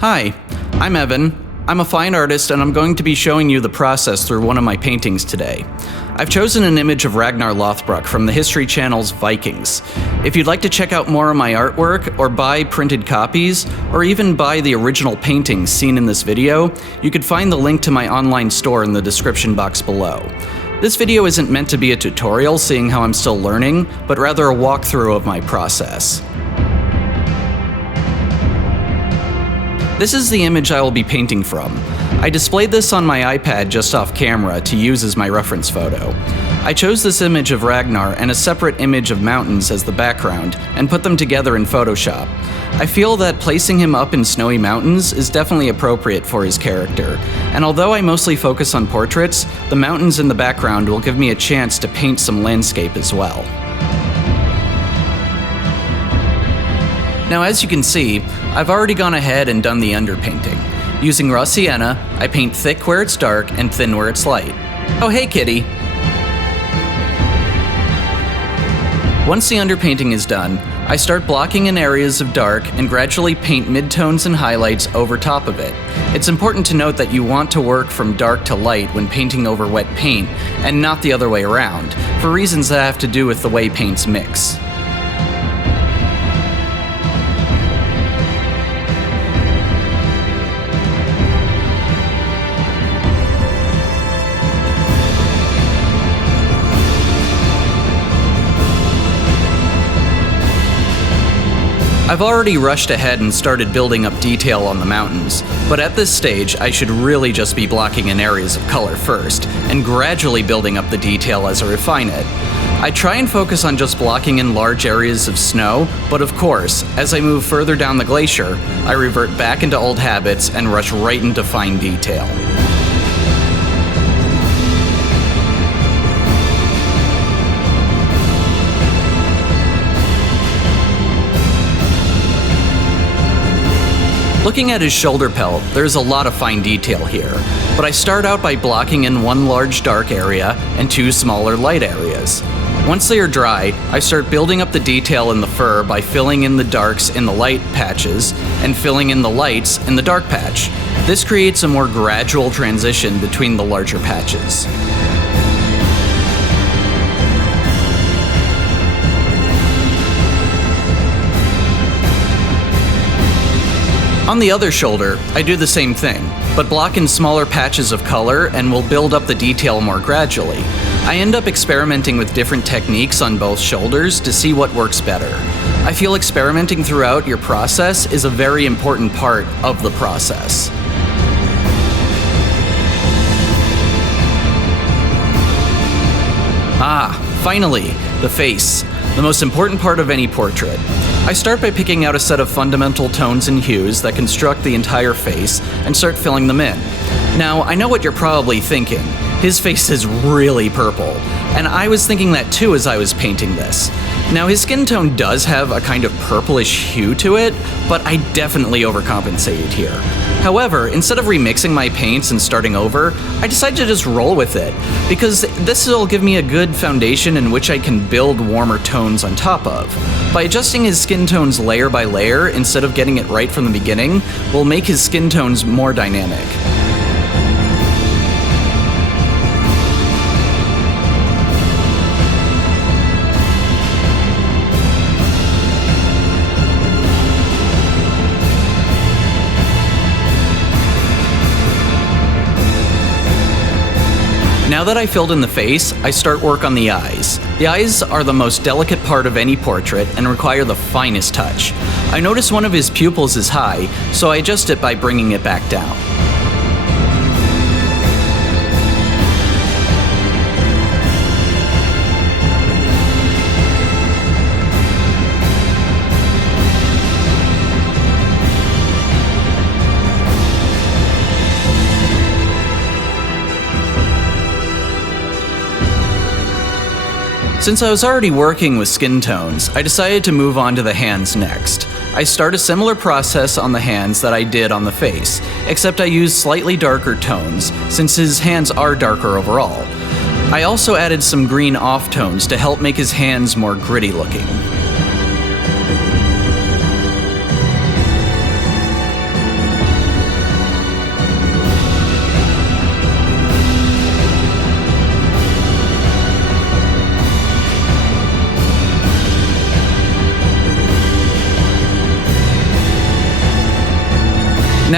Hi, I'm Evan. I'm a fine artist and I'm going to be showing you the process through one of my paintings today. I've chosen an image of Ragnar Lothbrok from the History Channel's Vikings. If you'd like to check out more of my artwork, or buy printed copies, or even buy the original paintings seen in this video, you could find the link to my online store in the description box below. This video isn't meant to be a tutorial, seeing how I'm still learning, but rather a walkthrough of my process. This is the image I will be painting from. I displayed this on my iPad just off camera to use as my reference photo. I chose this image of Ragnar and a separate image of mountains as the background, and put them together in Photoshop. I feel that placing him up in snowy mountains is definitely appropriate for his character, and although I mostly focus on portraits, the mountains in the background will give me a chance to paint some landscape as well. Now, as you can see, I've already gone ahead and done the underpainting. Using raw sienna, I paint thick where it's dark and thin where it's light. Oh hey kitty! Once the underpainting is done, I start blocking in areas of dark and gradually paint midtones and highlights over top of it. It's important to note that you want to work from dark to light when painting over wet paint, and not the other way around, for reasons that have to do with the way paints mix. I've already rushed ahead and started building up detail on the mountains, but at this stage I should really just be blocking in areas of color first, and gradually building up the detail as I refine it. I try and focus on just blocking in large areas of snow, but of course, as I move further down the glacier, I revert back into old habits and rush right into fine detail. Looking at his shoulder pelt, there's a lot of fine detail here, but I start out by blocking in one large dark area and two smaller light areas. Once they are dry, I start building up the detail in the fur by filling in the darks in the light patches and filling in the lights in the dark patch. This creates a more gradual transition between the larger patches. On the other shoulder, I do the same thing, but block in smaller patches of color and will build up the detail more gradually. I end up experimenting with different techniques on both shoulders to see what works better. I feel experimenting throughout your process is a very important part of the process. Finally, the face, the most important part of any portrait. I start by picking out a set of fundamental tones and hues that construct the entire face and start filling them in. Now, I know what you're probably thinking. His face is really purple, and I was thinking that too as I was painting this. Now, his skin tone does have a kind of purplish hue to it, but I definitely overcompensated here. However, instead of remixing my paints and starting over, I decided to just roll with it, because this will give me a good foundation in which I can build warmer tones on top of. By adjusting his skin tones layer by layer instead of getting it right from the beginning, will make his skin tones more dynamic. Now that I filled in the face, I start work on the eyes. The eyes are the most delicate part of any portrait and require the finest touch. I notice one of his pupils is high, so I adjust it by bringing it back down. Since I was already working with skin tones, I decided to move on to the hands next. I start a similar process on the hands that I did on the face, except I use slightly darker tones, since his hands are darker overall. I also added some green off tones to help make his hands more gritty looking.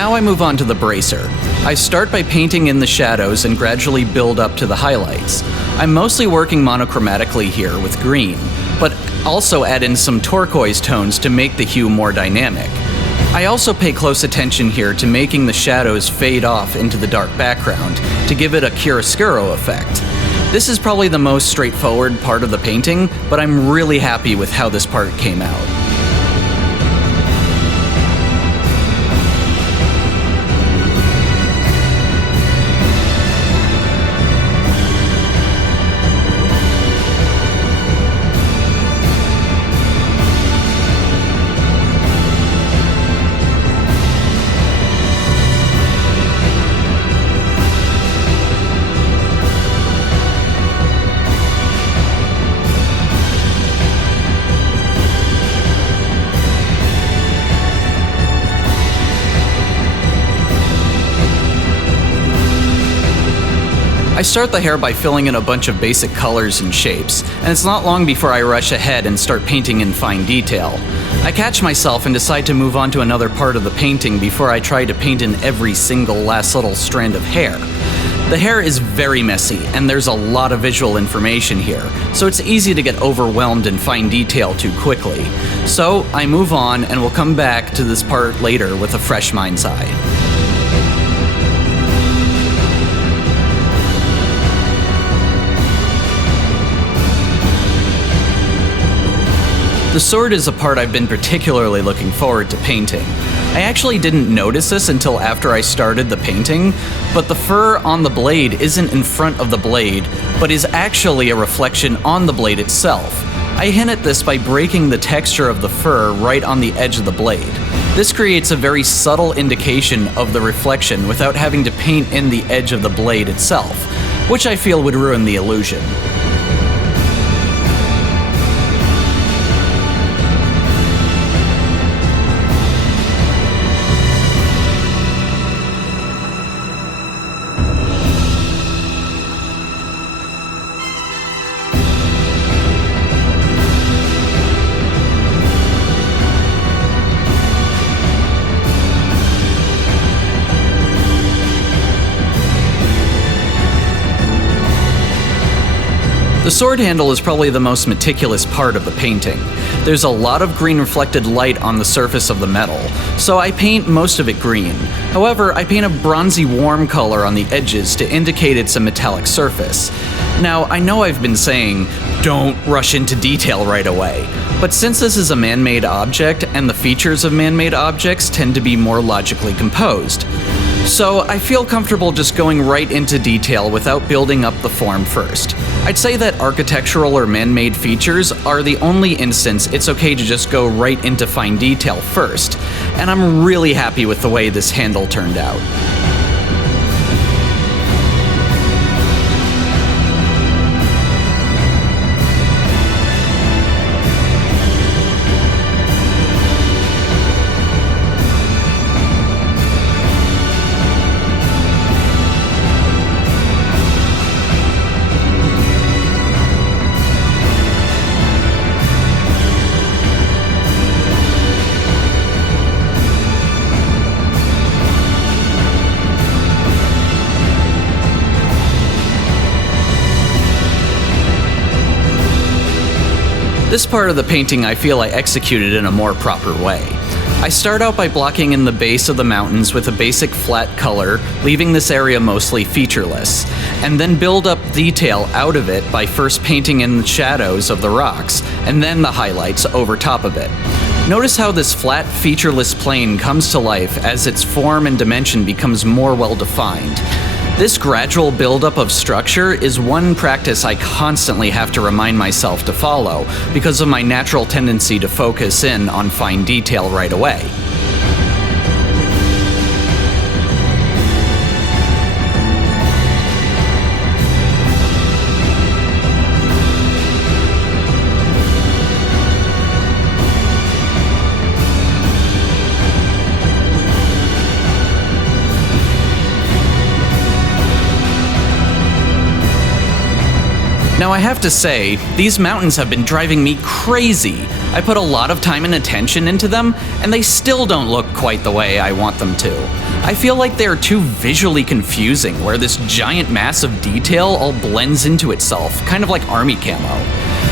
Now I move on to the bracer. I start by painting in the shadows and gradually build up to the highlights. I'm mostly working monochromatically here with green, but also add in some turquoise tones to make the hue more dynamic. I also pay close attention here to making the shadows fade off into the dark background to give it a chiaroscuro effect. This is probably the most straightforward part of the painting, but I'm really happy with how this part came out. I start the hair by filling in a bunch of basic colors and shapes, and it's not long before I rush ahead and start painting in fine detail. I catch myself and decide to move on to another part of the painting before I try to paint in every single last little strand of hair. The hair is very messy, and there's a lot of visual information here, so it's easy to get overwhelmed in fine detail too quickly. So I move on and will come back to this part later with a fresh mind's eye. The sword is a part I've been particularly looking forward to painting. I actually didn't notice this until after I started the painting, but the fur on the blade isn't in front of the blade, but is actually a reflection on the blade itself. I hint at this by breaking the texture of the fur right on the edge of the blade. This creates a very subtle indication of the reflection without having to paint in the edge of the blade itself, which I feel would ruin the illusion. The sword handle is probably the most meticulous part of the painting. There's a lot of green reflected light on the surface of the metal, so I paint most of it green. However, I paint a bronzy warm color on the edges to indicate it's a metallic surface. Now, I know I've been saying, don't rush into detail right away, but since this is a man-made object and the features of man-made objects tend to be more logically composed, so I feel comfortable just going right into detail without building up the form first. I'd say that architectural or man-made features are the only instance it's okay to just go right into fine detail first, and I'm really happy with the way this handle turned out. This part of the painting I feel I executed in a more proper way. I start out by blocking in the base of the mountains with a basic flat color, leaving this area mostly featureless, and then build up detail out of it by first painting in the shadows of the rocks, and then the highlights over top of it. Notice how this flat, featureless plane comes to life as its form and dimension becomes more well-defined. This gradual buildup of structure is one practice I constantly have to remind myself to follow because of my natural tendency to focus in on fine detail right away. Now I have to say, these mountains have been driving me crazy. I put a lot of time and attention into them, and they still don't look quite the way I want them to. I feel like they are too visually confusing, where this giant mass of detail all blends into itself, kind of like army camo.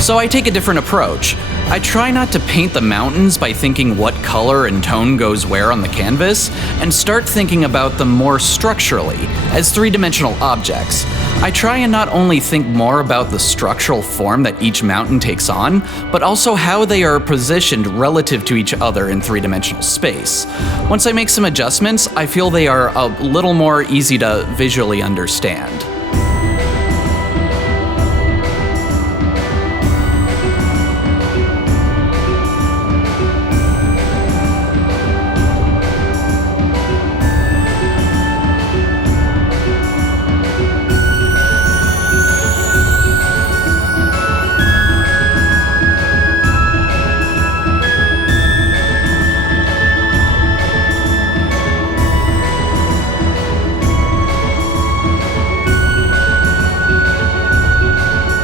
So I take a different approach. I try not to paint the mountains by thinking what color and tone goes where on the canvas, and start thinking about them more structurally, as three-dimensional objects. I try and not only think more about the structural form that each mountain takes on, but also how they are positioned relative to each other in three-dimensional space. Once I make some adjustments, I feel they are a little more easy to visually understand.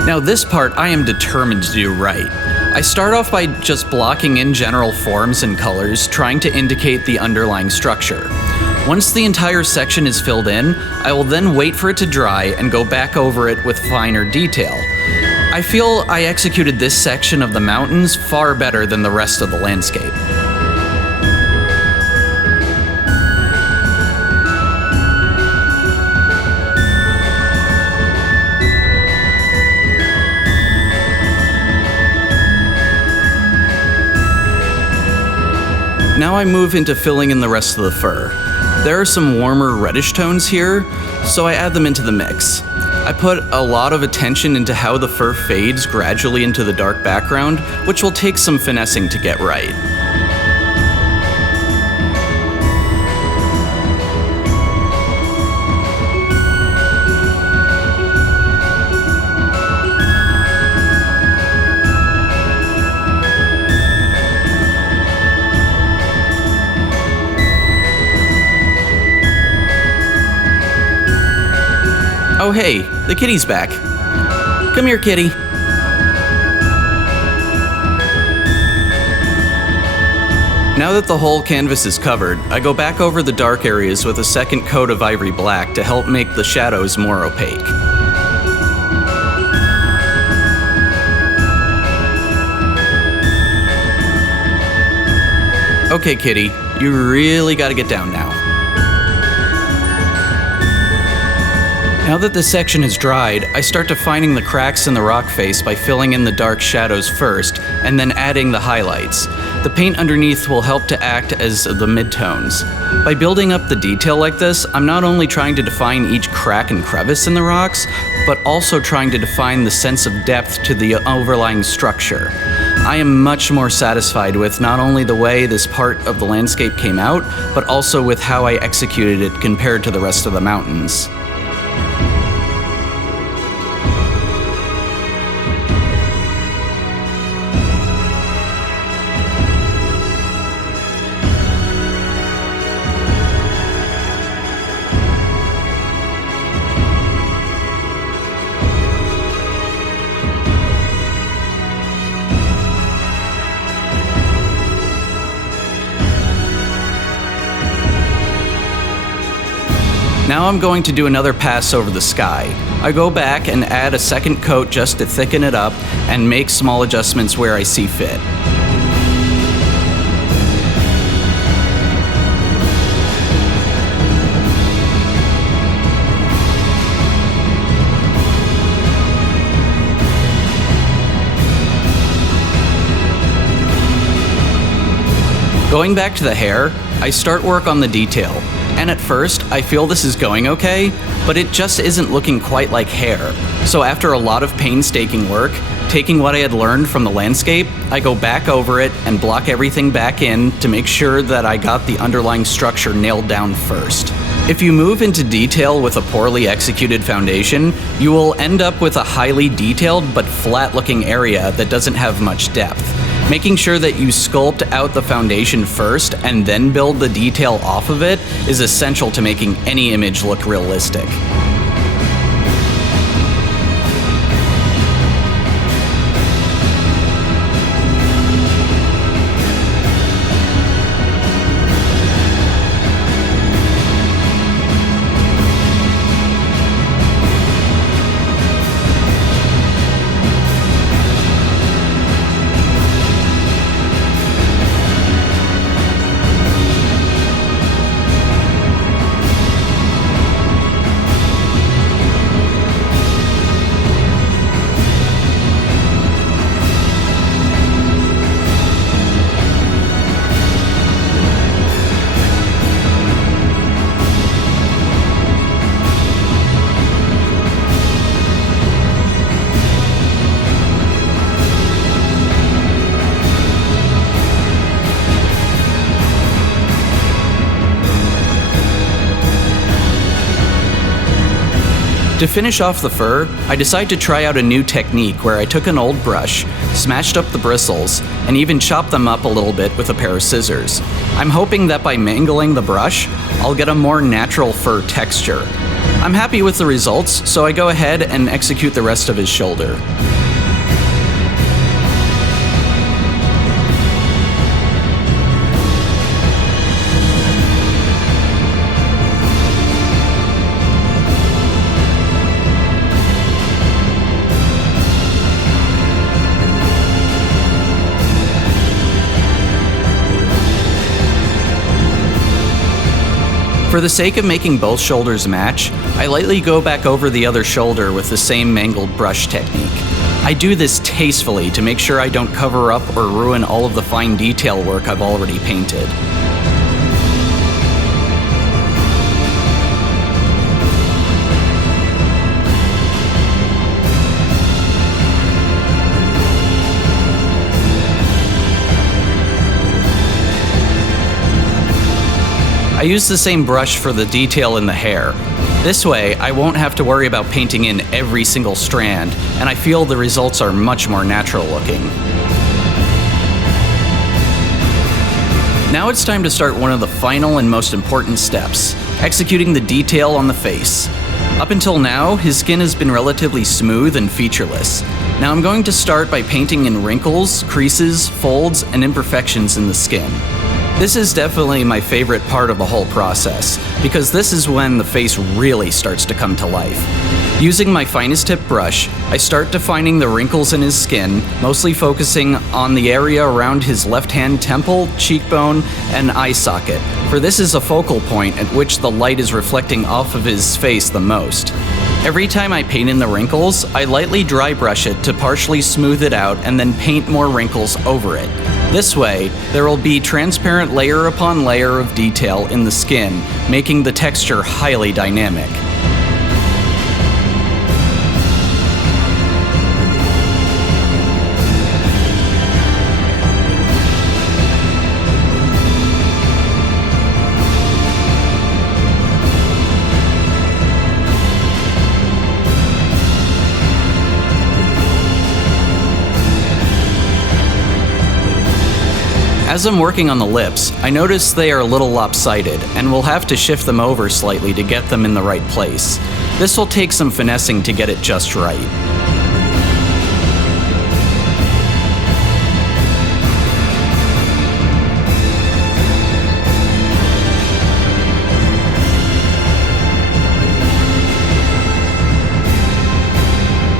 Now this part I am determined to do right. I start off by just blocking in general forms and colors, trying to indicate the underlying structure. Once the entire section is filled in, I will then wait for it to dry and go back over it with finer detail. I feel I executed this section of the mountains far better than the rest of the landscape. Now I move into filling in the rest of the fur. There are some warmer reddish tones here, so I add them into the mix. I put a lot of attention into how the fur fades gradually into the dark background, which will take some finessing to get right. Oh hey, the kitty's back. Come here, kitty. Now that the whole canvas is covered, I go back over the dark areas with a second coat of ivory black to help make the shadows more opaque. Okay, kitty, you really gotta get down now. Now that the section is dried, I start defining the cracks in the rock face by filling in the dark shadows first, and then adding the highlights. The paint underneath will help to act as the midtones. By building up the detail like this, I'm not only trying to define each crack and crevice in the rocks, but also trying to define the sense of depth to the overlying structure. I am much more satisfied with not only the way this part of the landscape came out, but also with how I executed it compared to the rest of the mountains. Now I'm going to do another pass over the sky. I go back and add a second coat just to thicken it up and make small adjustments where I see fit. Going back to the hair, I start work on the detail. And at first, I feel this is going okay, but it just isn't looking quite like hair. So after a lot of painstaking work, taking what I had learned from the landscape, I go back over it and block everything back in to make sure that I got the underlying structure nailed down first. If you move into detail with a poorly executed foundation, you will end up with a highly detailed but flat-looking area that doesn't have much depth. Making sure that you sculpt out the foundation first and then build the detail off of it is essential to making any image look realistic. To finish off the fur, I decided to try out a new technique where I took an old brush, smashed up the bristles, and even chopped them up a little bit with a pair of scissors. I'm hoping that by mangling the brush, I'll get a more natural fur texture. I'm happy with the results, so I go ahead and execute the rest of his shoulder. For the sake of making both shoulders match, I lightly go back over the other shoulder with the same mangled brush technique. I do this tastefully to make sure I don't cover up or ruin all of the fine detail work I've already painted. I use the same brush for the detail in the hair. This way, I won't have to worry about painting in every single strand, and I feel the results are much more natural looking. Now it's time to start one of the final and most important steps, executing the detail on the face. Up until now, his skin has been relatively smooth and featureless. Now I'm going to start by painting in wrinkles, creases, folds, and imperfections in the skin. This is definitely my favorite part of the whole process, because this is when the face really starts to come to life. Using my finest tip brush, I start defining the wrinkles in his skin, mostly focusing on the area around his left hand temple, cheekbone, and eye socket, for this is a focal point at which the light is reflecting off of his face the most. Every time I paint in the wrinkles, I lightly dry brush it to partially smooth it out and then paint more wrinkles over it. This way, there will be transparent layer upon layer of detail in the skin, making the texture highly dynamic. As I'm working on the lips, I notice they are a little lopsided, and will have to shift them over slightly to get them in the right place. This will take some finessing to get it just right.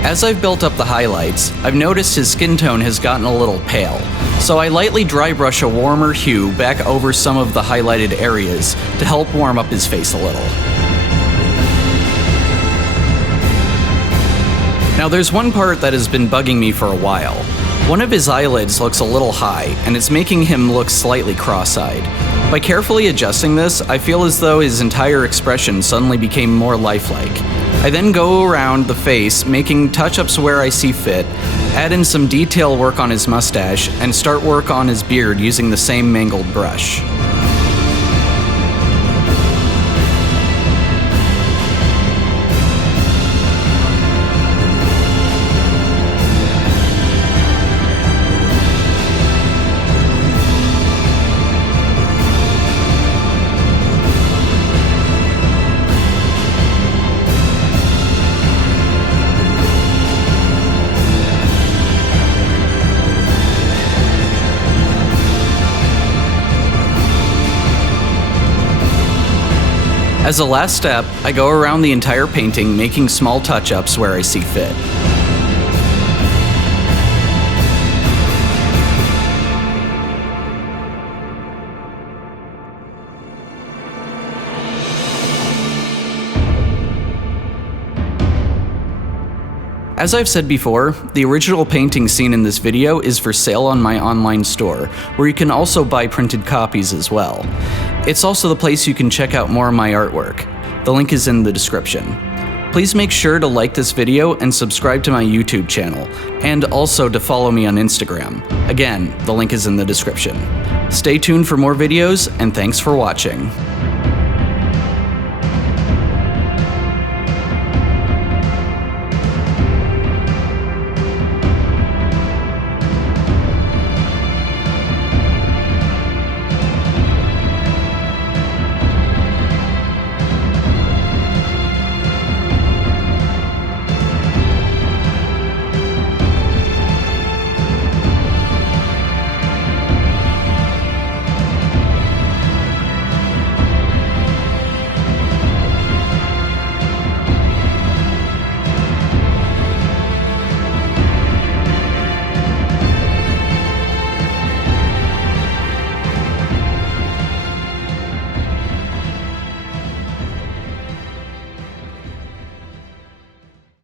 As I've built up the highlights, I've noticed his skin tone has gotten a little pale, so I lightly dry brush a warmer hue back over some of the highlighted areas to help warm up his face a little. Now there's one part that has been bugging me for a while. One of his eyelids looks a little high, and it's making him look slightly cross-eyed. By carefully adjusting this, I feel as though his entire expression suddenly became more lifelike. I then go around the face, making touch-ups where I see fit, add in some detail work on his mustache, and start work on his beard using the same mangled brush. As a last step, I go around the entire painting making small touch-ups where I see fit. As I've said before, the original painting seen in this video is for sale on my online store, where you can also buy printed copies as well. It's also the place you can check out more of my artwork. The link is in the description. Please make sure to like this video and subscribe to my YouTube channel, and also to follow me on Instagram. Again, the link is in the description. Stay tuned for more videos, and thanks for watching.